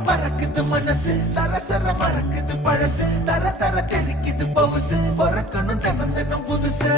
பறக்குது மனசு சரசர மறக்குது பழசு தர தர தெரிக்குது பவுசு பொறக்கணும் தினம் தினம் புதுசு